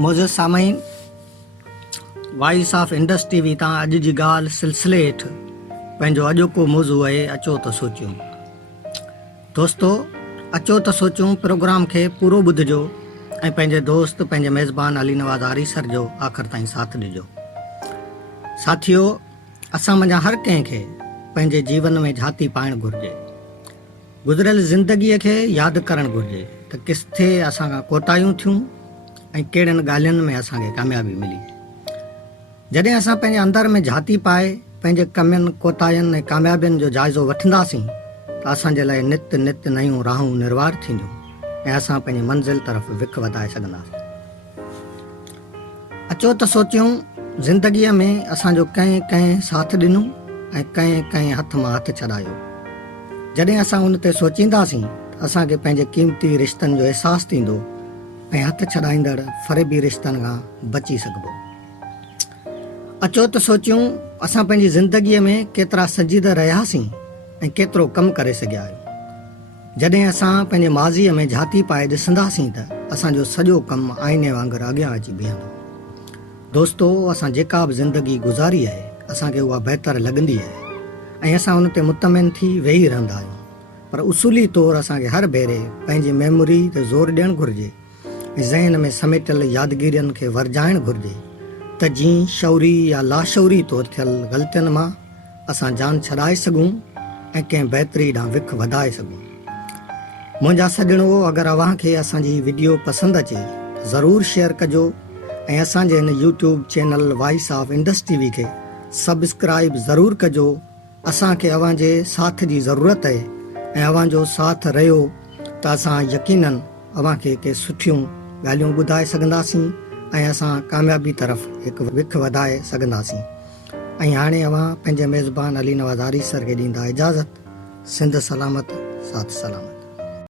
मोज़िज़ सामीन, voice of Indus TV तां अॼु जी ॻाल्हि सिलसिले हेठि पंहिंजो अॼोको मौज़ू आहे अचो त सोचियूं। दोस्तो, अचो त सोचियूं प्रोग्राम खे पूरो ॿुधिजो ऐं पंहिंजे दोस्त पंहिंजे मेज़बान अली नवाज़ आरी सर जो आख़िर ताईं साथ ॾिजो। साथियो, असां मंझां हर कंहिंखे पंहिंजे जीवन में झाती पाइणु घुरिजे। गुज़िरियल ज़िंदगीअ खे यादि करणु घुरिजे त किथे असां खां कोताहियूं थियूं ऐं कहिड़ियुनि ॻाल्हियुनि में असांखे कामयाबी मिली। जॾहिं असां पंहिंजे अंदरि में झाती पाए पंहिंजे कमियुनि कोताहियुनि ऐं कामयाबियुनि जो जाइज़ो वठंदासीं त असांजे लाइ नित नित नयूं राहूं निर्वार थींदियूं ऐं असां पंहिंजी मंज़िल तरफ़ विख वधाए सघंदासीं। अचो त सोचियूं, ज़िंदगीअ में असांजो कंहिं कंहिं साथ ॾिनो ऐं कंहिं कंहिं हथ मां हथ छॾायो। जॾहिं असां उन ते सोचींदासीं त असांखे पंहिंजे क़ीमती रिश्तनि जो अहसासु थींदो ऐं हथ छॾाईंदड़ फ़रेबी रिश्तनि खां बची सघिबो। अचो त सोचियूं, असां पंहिंजी ज़िंदगीअ में केतिरा संजीदह रहियासीं ऐं केतिरो कमु करे सघिया आहियूं। जॾहिं असां पंहिंजे माज़ीअ में झाती पाए ॾिसंदासीं त असांजो सॼो कमु आईने वांगुरु अॻियां अची बीहंदो। दोस्तो, असां जेका बि ज़िंदगी गुज़ारी आहे असांखे उहा बहितर लॻंदी आहे ऐं असां उन ते मुतमिन थी वेही रहंदा आहियूं। पर उसूली तौरु असांखे हर भेरे पंहिंजी मेमोरी ते ज़ोर ॾियणु घुरिजे ऐं ज़हन में समेटियल यादगिरियुनि खे वरजाइणु घुरिजे त जीअं शौरी या लाशौरी तौरु थियल ग़लतियुनि मां असां जान छॾाए सघूं ऐं कंहिं बहितरी ॾांहुं विख वधाए सघूं। मुंहिंजा सॼणो, अगरि अव्हांखे असांजी वीडियो पसंदि अचे त ज़रूरु शेयर कजो ऐं असांजे हिन YouTube channel voice of Indus TV खे सब्सक्राइब ज़रूरु कजो। असांखे अव्हांजे साथ जी ज़रूरत आहे ऐं अव्हांजो साथ रहियो त असां यकीनन अव्हांखे के सुठियूं ॻाल्हियूं ॿुधाए सघंदासीं ऐं असां कामयाबी तरफ़ हिकु विख वधाए सघंदासीं। ऐं हाणे अव्हां पंहिंजे मेज़बान अली नवाज़ आरी सर खे ॾींदा इजाज़त। सिंध सलामत, साथ सलामत।